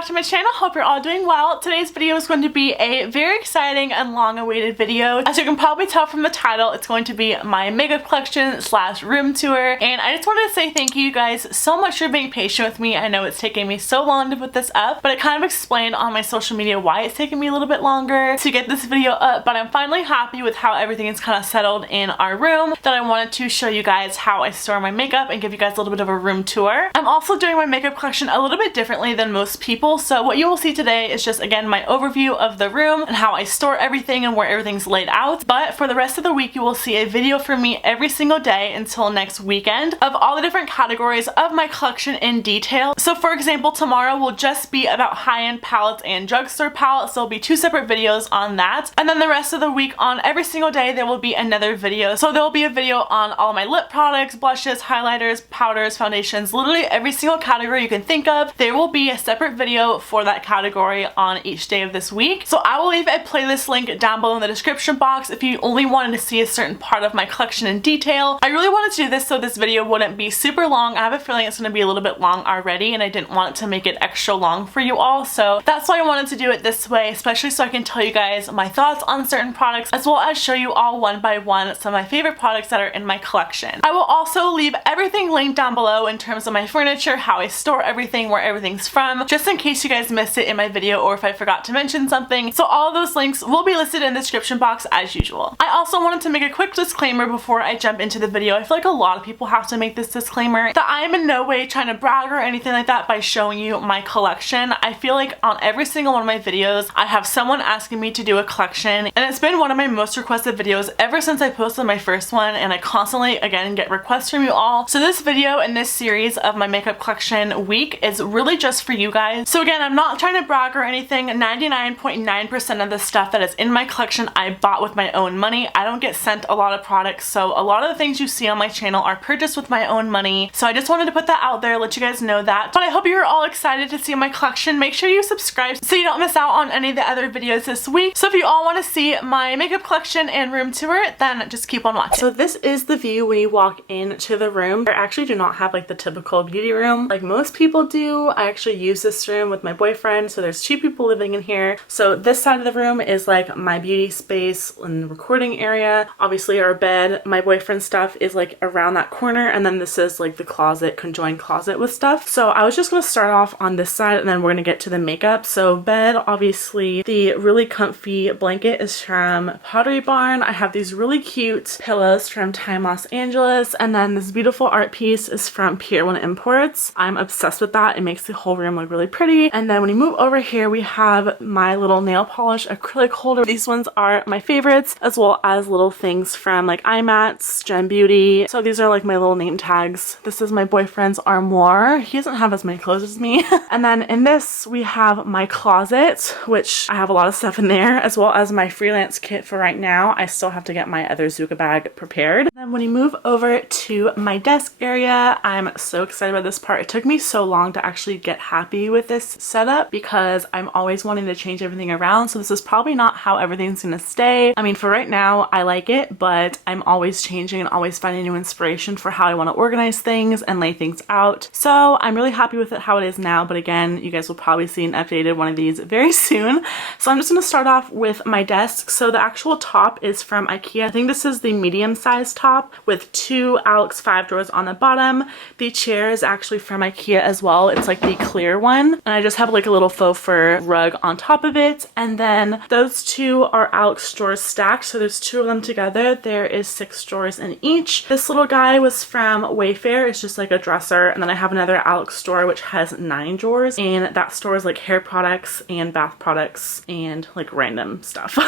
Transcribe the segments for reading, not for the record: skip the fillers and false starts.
back to my channel. Hope you're all doing well. Today's video is going to be a very exciting and long-awaited video. As you can probably tell from the title, it's going to be my makeup collection slash room tour. And I just wanted to say thank you guys so much for being patient with me. I know it's taken me so long to put this up, but I kind of explained on my social media why it's taken me a little bit longer to get this video up. But I'm finally happy with how everything is kind of settled in our room, that I wanted to show you guys how I store my makeup and give you guys a little bit of a room tour. I'm also doing my makeup collection a little bit differently than most people, so what you will see today is just, again, my overview of the room and how I store everything and where everything's laid out. But for the rest of the week, you will see a video from me every single day until next weekend of all the different categories of my collection in detail. So for example, tomorrow will just be about high-end palettes and drugstore palettes. There'll be 2 separate videos on that, and then the rest of the week, on every single day, there will be another video. So there will be a video on all my lip products, blushes, highlighters, powders, foundations, literally every single category you can think of. There will be a separate video for that category on each day of this week. So I will leave a playlist link down below in the description box if you only wanted to see a certain part of my collection in detail. I really wanted to do this so this video wouldn't be super long. I have a feeling it's going to be a little bit long already, and I didn't want to make it extra long for you all. So that's why I wanted to do it this way, especially so I can tell you guys my thoughts on certain products, as well as show you all one by one some of my favorite products that are in my collection. I will also leave everything linked down below in terms of my furniture, how I store everything, where everything's from, just in case you guys missed it in my video or if I forgot to mention something. So all of those links will be listed in the description box as usual. I also wanted to make a quick disclaimer before I jump into the video. I feel like a lot of people have to make this disclaimer that I am in no way trying to brag or anything like that by showing you my collection. I feel like on every single one of my videos, I have someone asking me to do a collection, and it's been one of my most requested videos ever since I posted my first one, and I constantly, again, get requests from you all. So this video and this series of my makeup collection week is really just for you guys. So again, I'm not trying to brag or anything. 99.9% of the stuff that is in my collection I bought with my own money. I don't get sent a lot of products, so a lot of the things you see on my channel are purchased with my own money. So I just wanted to put that out there, let you guys know that. But I hope you're all excited to see my collection. Make sure you subscribe so you don't miss out on any of the other videos this week. So if you all want to see my makeup collection and room tour, then just keep on watching. So this is the view when you walk into the room. I actually do not have like the typical beauty room like most people do. I actually use this room with my boyfriend, so there's 2 people living in here. So this side of the room is like my beauty space and recording area. Obviously our bed, my boyfriend's stuff is like around that corner, and then this is like the closet, conjoined closet with stuff. So I was just going to start off on this side, and then we're going to get to the makeup. So bed, obviously the really comfy blanket is from Pottery Barn. I have these really cute pillows from Time Los Angeles, and then this beautiful art piece is from Pier Imports. I'm obsessed with that. It makes the whole room look really pretty. And then when you move over here, we have my little nail polish acrylic holder. These ones are my favorites, as well as little things from like eye mats, Gem Beauty. So these are like my little name tags. This is my boyfriend's armoire. He doesn't have as many clothes as me. And then in this, we have my closet, which I have a lot of stuff in there, as well as my freelance kit for right now. I still have to get my other Zuka bag prepared. And then when you move over to my desk area, I'm so excited about this part. It took me so long to actually get happy with this setup because I'm always wanting to change everything around. So this is probably not how everything's gonna stay. I mean, for right now, I like it, but I'm always changing and always finding new inspiration for how I want to organize things and lay things out. So I'm really happy with it how it is now, but again, you guys will probably see an updated one of these very soon. So I'm just gonna start off with my desk. So the actual top is from Ikea. I think this is the medium sized top with 2 Alex 5 drawers on the bottom. The chair is actually from Ikea as well. It's like the clear one, and I just have like a little faux fur rug on top of it. And then those 2 are Alex drawers stacked, so there's 2 of them together. There is 6 drawers in each. This little guy was from Wayfair. It's just like a dresser. And then I have another Alex drawer which has 9 drawers, and that stores like hair products and bath products and like random stuff.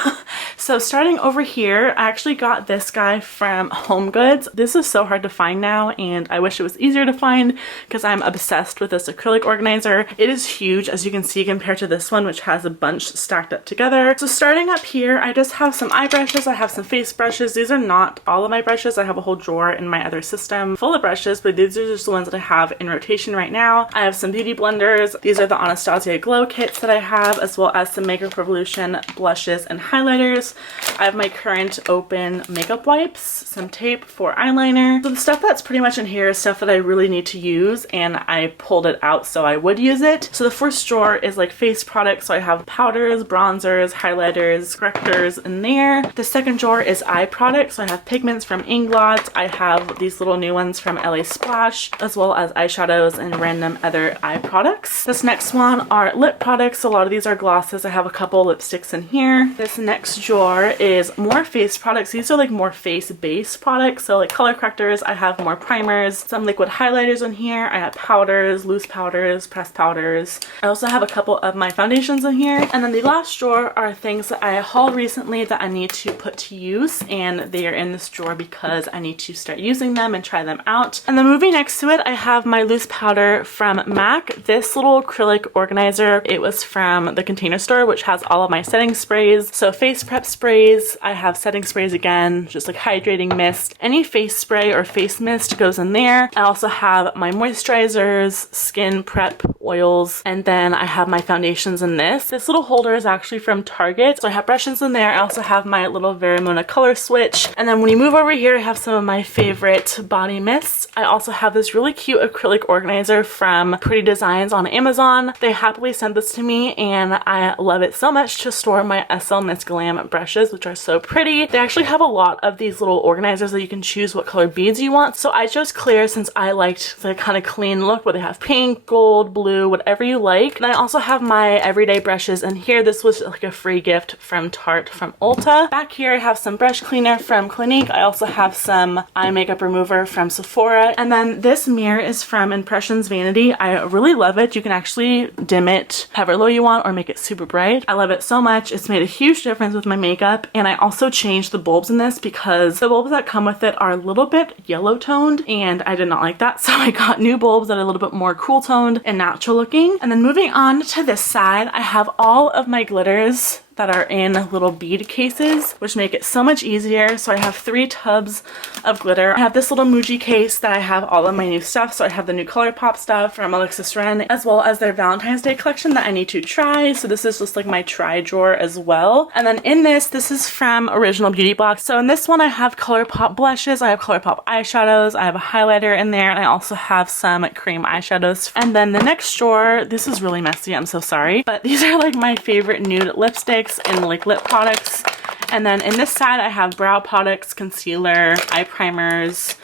So starting over here, I actually got this guy from HomeGoods. This is so hard to find now, and I wish it was easier to find because I'm obsessed with this acrylic organizer. It is huge, as you can see, compared to this one, which has a bunch stacked up together. So starting up here, I just have some eye brushes. I have some face brushes. These are not all of my brushes. I have a whole drawer in my other system full of brushes, but these are just the ones that I have in rotation right now. I have some beauty blenders. These are the Anastasia Glow kits that I have, as well as some Makeup Revolution blushes and highlighters. I have my current open makeup wipes, some tape for eyeliner. So the stuff that's pretty much in here is stuff that I really need to use, and I pulled it out so I would use it. So So the first drawer is like face products. So I have powders, bronzers, highlighters, correctors in there. The second drawer is eye products. So I have pigments from Inglot. I have these little new ones from LA Splash, as well as eyeshadows and random other eye products. This next one are lip products. A lot of these are glosses. I have a couple lipsticks in here. This next drawer is more face products. These are like more face-based products. So like color correctors, I have more primers, some liquid highlighters in here. I have powders, loose powders, pressed powders. I also have a couple of my foundations in here. And then the last drawer are things that I hauled recently that I need to put to use, and they are in this drawer because I need to start using them and try them out. And then moving next to it, I have my loose powder from MAC. This little acrylic organizer, it was from the Container Store, which has all of my setting sprays. So face prep sprays, I have setting sprays again, just like hydrating mist. Any face spray or face mist goes in there. I also have my moisturizers, skin prep oils, and then I have my foundations in this. This little holder is actually from Target. So I have brushes in there. I also have my little Verimona color switch. And then when you move over here, I have some of my favorite body mists. I also have this really cute acrylic organizer from Pretty Designs on Amazon. They happily sent this to me and I love it so much to store my SL Miss Glam brushes, which are so pretty. They actually have a lot of these little organizers that you can choose what color beads you want. So I chose clear since I liked the kind of clean look where they have pink, gold, blue, whatever you like. And I also have my everyday brushes in here. This was like a free gift from Tarte from Ulta. Back here I have some brush cleaner from Clinique. I also have some eye makeup remover from Sephora. And then this mirror is from Impressions Vanity. I really love it. You can actually dim it however low you want or make it super bright. I love it so much. It's made a huge difference with my makeup. And I also changed the bulbs in this because the bulbs that come with it are a little bit yellow toned and I did not like that. So I got new bulbs that are a little bit more cool toned and natural looking. And then moving on to this side, I have all of my glitters that are in little bead cases, which make it so much easier. So I have 3 tubs of glitter. I have this little Muji case that I have all of my new stuff. So I have the new ColourPop stuff from Alexis Ren, as well as their Valentine's Day collection that I need to try. So this is just like my try drawer as well. And then in this is from Original Beauty Box. So in this one, I have ColourPop blushes, I have ColourPop eyeshadows, I have a highlighter in there, and I also have some cream eyeshadows. And then the next drawer, this is really messy, I'm so sorry, but these are like my favorite nude lipsticks and like lip products. And then in this side I have brow products, concealer, eye primers,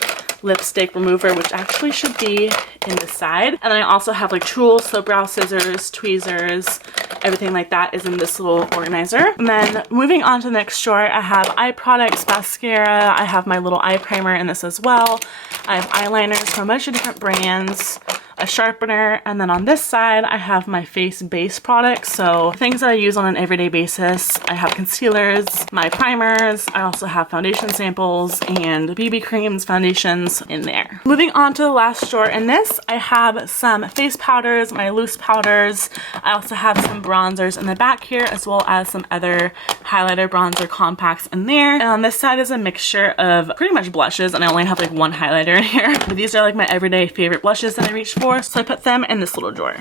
lipstick remover, which actually should be in this side. And then I also have like tools, so brow scissors, tweezers, everything like that is in this little organizer. And then moving on to the next drawer, I have eye products, mascara, I have my little eye primer in this as well. I have eyeliners from a bunch of different brands, a sharpener, and then on this side I have my face base products, so things that I use on an everyday basis. I have concealers, my primers, I also have foundation samples and BB creams, foundations in there. Moving on to the last drawer in this, I have some face powders, my loose powders. I also have some bronzers in the back here, as well as some other highlighter bronzer compacts in there. And on this side is a mixture of pretty much blushes, and I only have like one highlighter in here. But these are like my everyday favorite blushes that I reach for. So I put them in this little drawer.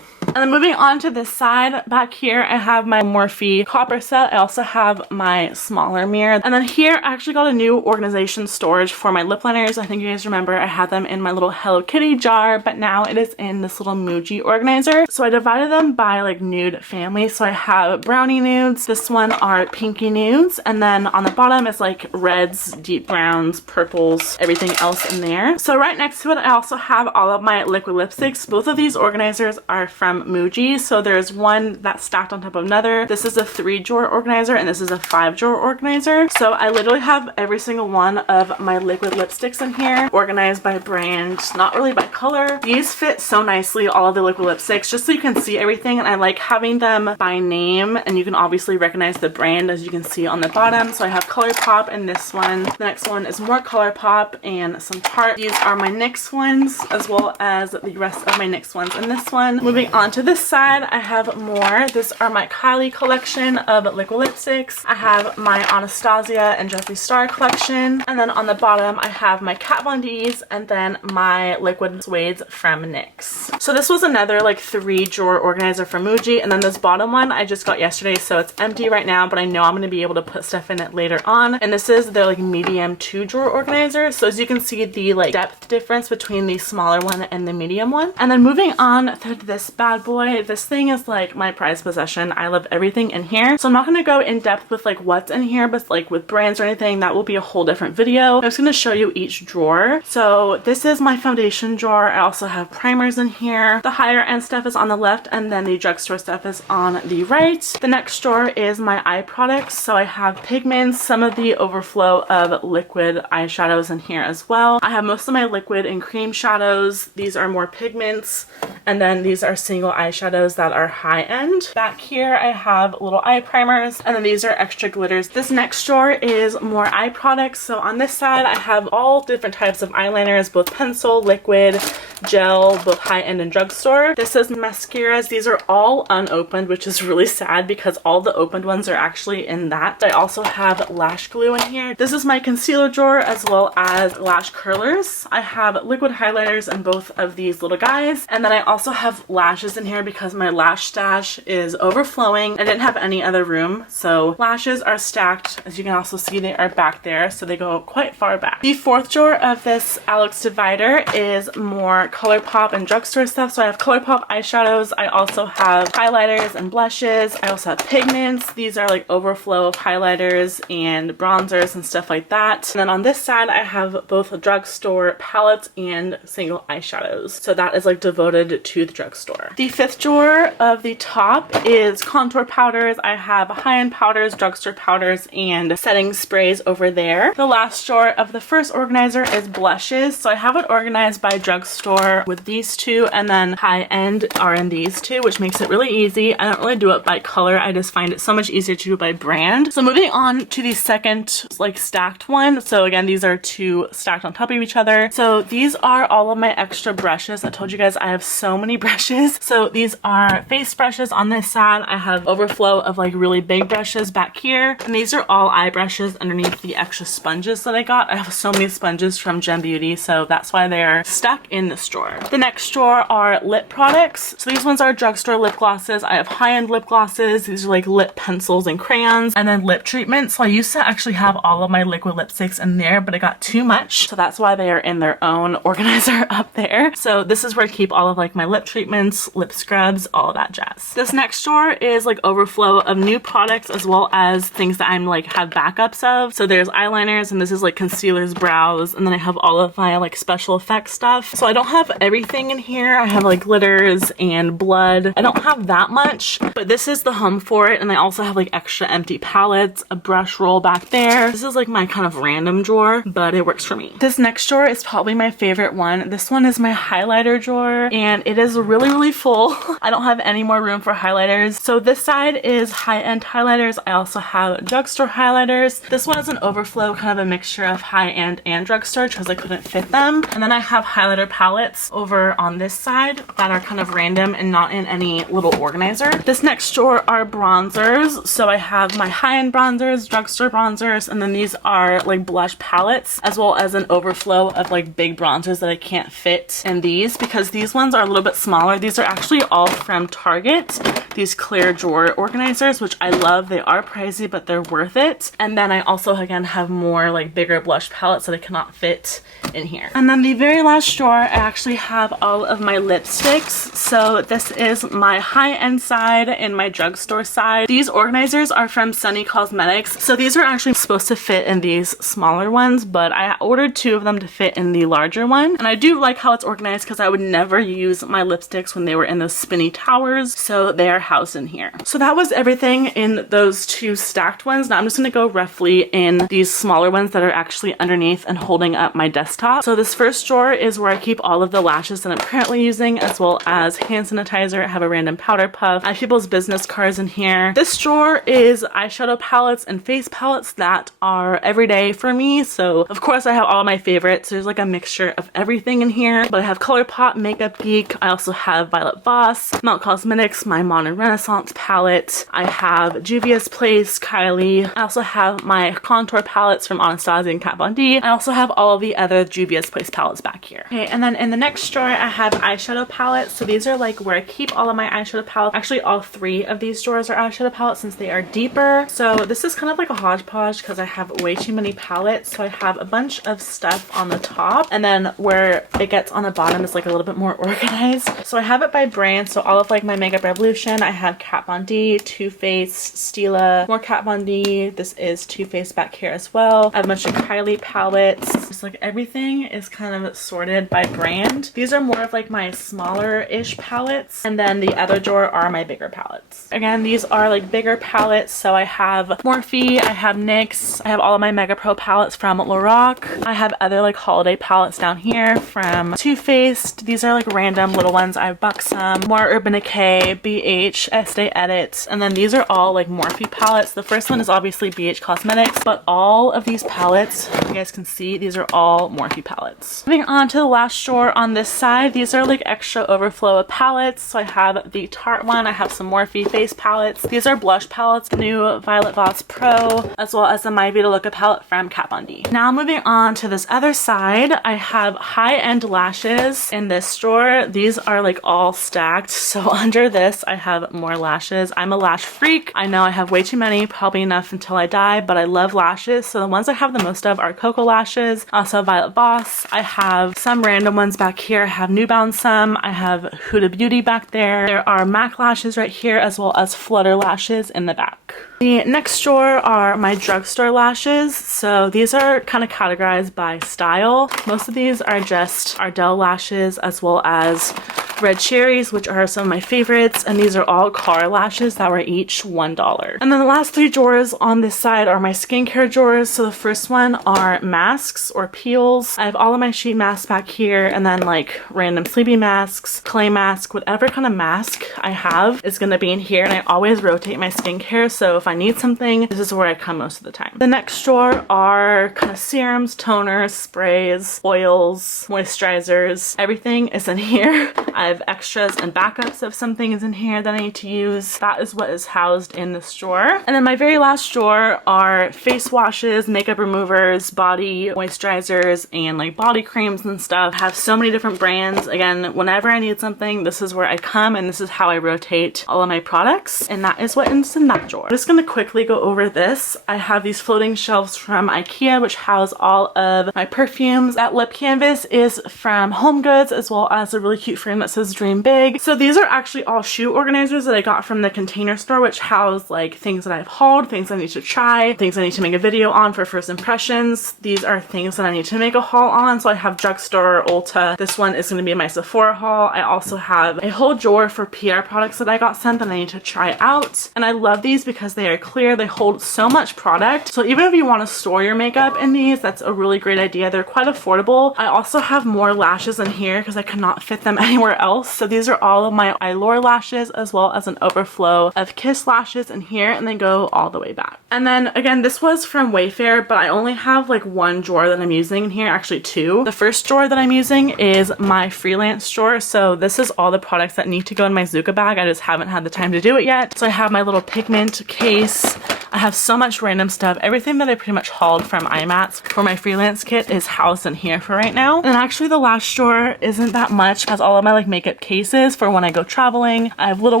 And then moving on to this side, back here I have my Morphe copper set. I also have my smaller mirror. And then here I actually got a new organization storage for my lip liners. I think you guys remember I had them in my little Hello Kitty jar, but now it is in this little Muji organizer. So I divided them by like nude family. So I have brownie nudes, this one are pinky nudes, and then on the bottom is like reds, deep browns, purples, everything else in there. So right next to it I also have all of my liquid lipsticks. Both of these organizers are from Muji. So there's one that's stacked on top of another. This is a 3-drawer organizer and this is a 5-drawer organizer. So I literally have every single one of my liquid lipsticks in here organized by brand, not really by color. These fit so nicely, all of the liquid lipsticks, just so you can see everything, and I like having them by name and you can obviously recognize the brand as you can see on the bottom. So I have ColourPop in this one. The next one is more ColourPop and some Tarte. These are my NYX ones, as well as the rest of my NYX ones in this one. Moving on to this side, I have more. These are my Kylie collection of liquid lipsticks. I have my Anastasia and Jeffree Star collection. And then on the bottom, I have my Kat Von D's and then my liquid suedes from NYX. So this was another like 3-drawer organizer from Muji. And then this bottom one I just got yesterday, so it's empty right now, but I know I'm going to be able to put stuff in it later on. And this is their like medium 2-drawer organizer. So as you can see the like depth difference between the smaller one and the medium one. And then moving on to this bad bad boy. This thing is like my prized possession. I love everything in here. So I'm not going to go in depth with like what's in here, but like with brands or anything, that will be a whole different video. I'm just going to show you each drawer. So this is my foundation drawer. I also have primers in here. The higher end stuff is on the left, and then the drugstore stuff is on the right. The next drawer is my eye products. So I have pigments, some of the overflow of liquid eyeshadows in here as well. I have most of my liquid and cream shadows. These are more pigments, and then these are single eyeshadows that are high end. Back here I have little eye primers, and then these are extra glitters. This next drawer is more eye products. So on this side I have all different types of eyeliners, both pencil, liquid, gel, both high end and drugstore. This is mascaras. These are all unopened, which is really sad because all the opened ones are actually in that. I also have lash glue in here. This is my concealer drawer as well as lash curlers. I have liquid highlighters in both of these little guys, and then I also have lashes in here because my lash stash is overflowing. I didn't have any other room, so lashes are stacked. As you can also see, they are back there, so they go quite far back. The fourth drawer of this Alex divider is more ColourPop and drugstore stuff. So I have ColourPop eyeshadows. I also have highlighters and blushes. I also have pigments. These are like overflow of highlighters and bronzers and stuff like that. And then on this side I have both drugstore palettes and single eyeshadows. So that is like devoted to the drugstore. The fifth drawer of the top is contour powders. I have high-end powders, drugstore powders, and setting sprays over there. The last drawer of the first organizer is blushes. So I have it organized by drugstore with these two, and then high-end are in these two, which makes it really easy. I don't really do it by color. I just find it so much easier to do it by brand. So moving on to the second like stacked one. So again, these are two stacked on top of each other. So these are all of my extra brushes. I told you guys I have so many brushes. So these are face brushes on this side. I have overflow of like really big brushes back here, and these are all eye brushes underneath the extra sponges that I got. I have so many sponges from Gem Beauty, so that's why they're stuck in this drawer. The next drawer are lip products. So these ones are drugstore lip glosses. I have high-end lip glosses. These are like lip pencils and crayons, and then lip treatments. So I used to actually have all of my liquid lipsticks in there, but it got too much. So that's why they are in their own organizer up there. So this is where I keep all of like my lip treatments, lip scrubs, all of that jazz. This next drawer is like overflow of new products as well as things that I'm like have backups of. So there's eyeliners, and this is like concealers, brows, and then I have all of my like special effects stuff. So I don't have everything in here. I have like glitters and blood. I don't have that much, but this is the home for it. And I also have like extra empty palettes, a brush roll back there. This is like my kind of random drawer, but it works for me. This next drawer is probably my favorite one. This one is my highlighter drawer, and it is really full. I don't have any more room for highlighters. So this side is high-end highlighters. I also have drugstore highlighters. This one is an overflow, kind of a mixture of high-end and drugstore because I couldn't fit them. And then I have highlighter palettes over on this side that are kind of random and not in any little organizer. This next drawer are bronzers. So I have my high-end bronzers, drugstore bronzers, and then these are like blush palettes, as well as an overflow of like big bronzers that I can't fit in these because these ones are a little bit smaller. These are actually all from Target, these clear drawer organizers, which I love. They are pricey, but they're worth it. And then I also again have more like bigger blush palettes that I cannot fit in here. And then the very last drawer, I actually have all of my lipsticks. So this is my high-end side and my drugstore side. These organizers are from Sunny Cosmetics. So these are actually supposed to fit in these smaller ones, but I ordered two of them to fit in the larger one. And I do like how it's organized because I would never use my lipsticks when they were in those spinny towers. So they are housed in here. So that was everything in those two stacked ones. Now I'm just going to go roughly in these smaller ones that are actually underneath and holding up my desktop. So this first drawer is where I keep all of the lashes that I'm currently using, as well as hand sanitizer. I have a random powder puff. I have people's business cards in here. This drawer is eyeshadow palettes and face palettes that are everyday for me. So of course I have all my favorites. There's like a mixture of everything in here, but I have ColourPop, Makeup Geek. I also have Violet Voss, Melt Cosmetics, my Modern Modern Renaissance palette. I have Juvia's Place, Kylie. I also have my contour palettes from Anastasia and Kat Von D. I also have all of the other Juvia's Place palettes back here. Okay, and then in the next drawer, I have eyeshadow palettes. So these are like where I keep all of my eyeshadow palettes. Actually, all 3 of these drawers are eyeshadow palettes since they are deeper. So this is kind of like a hodgepodge because I have way too many palettes. So I have a bunch of stuff on the top, and then where it gets on the bottom is like a little bit more organized. So I have it by brand. So all of like my Makeup Revolution, I have Kat Von D, Too Faced, Stila, more Kat Von D. This is Too Faced back here as well. I have a bunch of Kylie palettes. Just like everything is kind of sorted by brand. These are more of like my smaller-ish palettes, and then the other drawer are my bigger palettes. Again, these are like bigger palettes. So I have Morphe, I have NYX, I have all of my Mega Pro palettes from Lorac. I have other like holiday palettes down here from Too Faced. These are like random little ones. I have Buxom, more Urban Decay, BH, Estee Edit, and then these are all like Morphe palettes. The first one is obviously BH Cosmetics, but all of these palettes, you guys can see, these are all Morphe palettes. Moving on to the last drawer on this side, these are like extra overflow of palettes. So I have the Tarte one, I have some Morphe face palettes. These are blush palettes, new Violet Voss Pro, as well as the My Vita Loca palette from Kat Von D. Now moving on to this other side, I have high-end lashes in this drawer. These are like all stacked. So under this, I have more lashes. I'm a lash freak. I know I have way too many, probably enough until I die, but I love lashes. So the ones I have the most of are Cocoa lashes, also Violet Voss. I have some random ones back here. I have New Balance some. I have Huda Beauty back there. There are MAC lashes right here, as well as Flutter lashes in the back. The next drawer are my drugstore lashes. So these are kind of categorized by style. Most of these are just Ardell lashes, as well as Red Cherries, which are some of my favorites, and these are all Cara lashes that were each $1. And then the last 3 drawers on this side are my skincare drawers. So the first one are masks or peels. I have all of my sheet masks back here, and then like random sleepy masks, clay mask, whatever kind of mask I have is going to be in here, and I always rotate my skincare. So if I need something, this is where I come most of the time. The next drawer are kind of serums, toners, sprays, oils, moisturizers. Everything is in here. I have extras and backups if something is in here that I need to use. That is what is housed in this drawer. And then my very last drawer are face washes, makeup removers, body moisturizers, and like body creams and stuff. I have so many different brands. Again, whenever I need something, this is where I come, and this is how I rotate all of my products. And that is what is in that drawer. I'm just gonna quickly go over this. I have these floating shelves from Ikea, which house all of my perfumes. That lip canvas is from Home Goods, as well as a really cute frame that says Dream Big. So these are actually all shoe organizers that I got from the Container Store, which house like things that I've hauled, things I need to try, things I need to make a video on for first impressions. These are things that I need to make a haul on. So I have Drugstore, Ulta. This one is going to be my Sephora haul. I also have a whole drawer for PR products that I got sent that I need to try out. And I love these because they are clear. They hold so much product. So even if you want to store your makeup in these, that's a really great idea. They're quite affordable. I also have more lashes in here because I cannot fit them anywhere else. So these are all of my Eylure lashes, as well as an overflow of Kiss lashes in here, and they go all the way back. And then again, this was from Wayfair, but I only have like 1 drawer that I'm using in here, actually 2. The first drawer that I'm using is my freelance drawer. So this is all the products that need to go in my Zuka bag. I just haven't had the time to do it yet. So I have my little pigment case. I have so much random stuff. Everything that I pretty much hauled from IMATS for my freelance kit is housed in here for right now. And actually the last drawer isn't that much. It has all of my like makeup cases for when I go traveling. I have little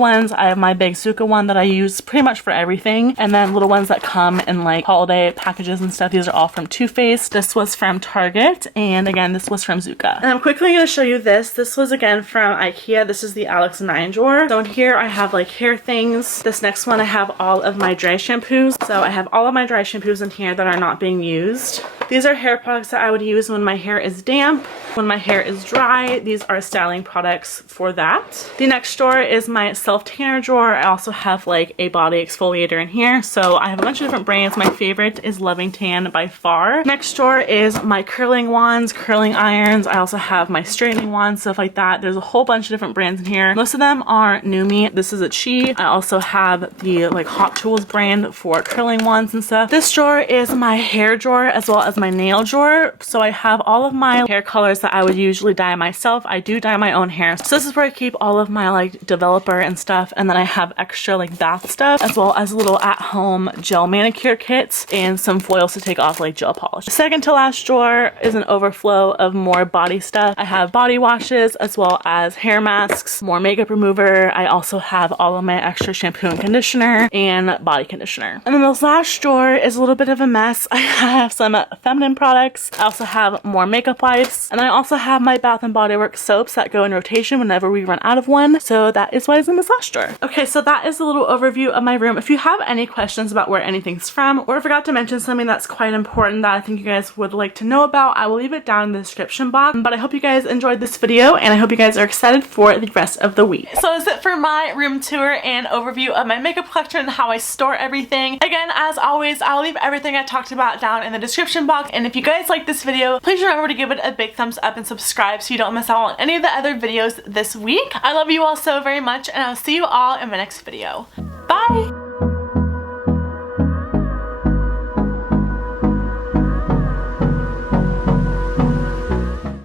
ones. I have my big Zuka one that I use pretty much for everything. And then little ones that come in like holiday packages and stuff. These are all from Too Faced. This was from Target. And again, this was from Zuka. And I'm quickly going to show you this. This was again from Ikea. This is the Alex 9 drawer. So in here I have like hair things. This next one I have all of my dry shampoos. So I have all of my dry shampoos in here that are not being used. These are hair products that I would use when my hair is damp, when my hair is dry. These are styling products for that. The next drawer is my self tanner drawer. I also have like a body exfoliator in here. So I have a bunch of different brands. My favorite is Loving Tan by far. Next drawer is my curling wands, curling irons. I also have my straightening wands, stuff like that. There's a whole bunch of different brands in here. Most of them are Numi. This is a Chi. I also have the like Hot Tools brand for curling wands and stuff. This drawer is my hair drawer, as well as my nail drawer. So I have all of my hair colors that I would usually dye myself. I do dye my own hair. So this is where I keep all of my like developer and stuff. And then I have extra like bath stuff, as well as little at-home gel manicure kits and some foils to take off like gel polish. The second to last drawer is an overflow of more body stuff. I have body washes as well as hair masks, more makeup remover. I also have all of my extra shampoo and conditioner and body conditioner. And then this last drawer is a little bit of a mess. I have some feminine products. I also have more makeup wipes, and I also have my Bath & Body Works soaps that go in rotation whenever we run out of one. So that is what is in this last drawer. Okay, so that is a little overview of my room. If you have any questions about where anything's from, or I forgot to mention something that's quite important that I think you guys would like to know about, I will leave it down in the description box. But I hope you guys enjoyed this video, and I hope you guys are excited for the rest of the week. So that's it for my room tour and overview of my makeup collection and how I store everything. Again, as always, I'll leave everything I talked about down in the description box, and if you guys like this video, please remember to give it a big thumbs up and subscribe so you don't miss out on any of the other videos this week. I love you all so very much, and I'll see you all in my next video. Bye!